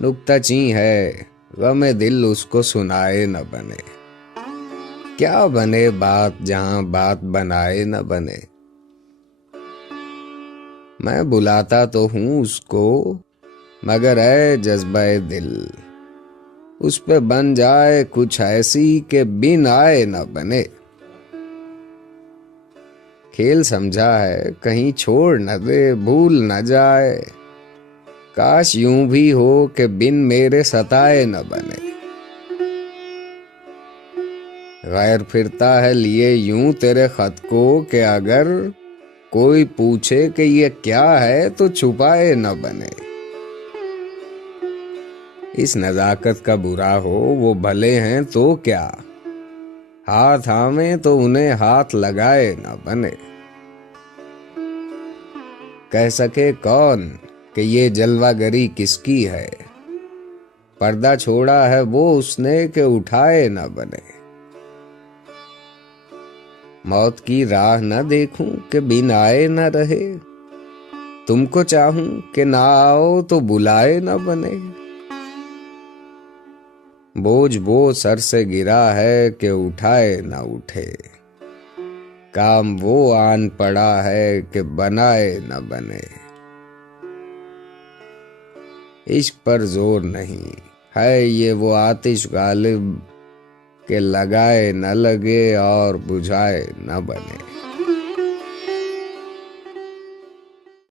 नुक्ताची है गमे दिल उसको सुनाए न बने। क्या बने बात जहां बात बनाए न बने। मैं बुलाता तो हूं उसको मगर है जज्बे दिल उस पे बन जाए कुछ ऐसी के बिन आए न बने। खेल समझा है कहीं छोड़ न दे भूल न जाए। काश यूं भी हो कि बिन मेरे सताए न बने। गैर फिरता है लिए यूं तेरे खत को कि अगर कोई पूछे कि ये क्या है तो छुपाए न बने। इस नजाकत का बुरा हो वो भले हैं तो क्या। हाथ थामे तो उन्हें हाथ लगाए न बने। कह सके कौन कि ये जलवागरी किसकी है। पर्दा छोड़ा है वो उसने कि उठाए न बने। मौत की राह न देखूं कि बिन आए न रहे। तुमको चाहूं कि ना आओ तो बुलाए न बने। बोझ वो सर से गिरा है कि उठाए न उठे। काम वो आन पड़ा है कि बनाए न बने। इश्क पर जोर नहीं है ये वो आतिश गालिब के लगाए न लगे और बुझाए न बने।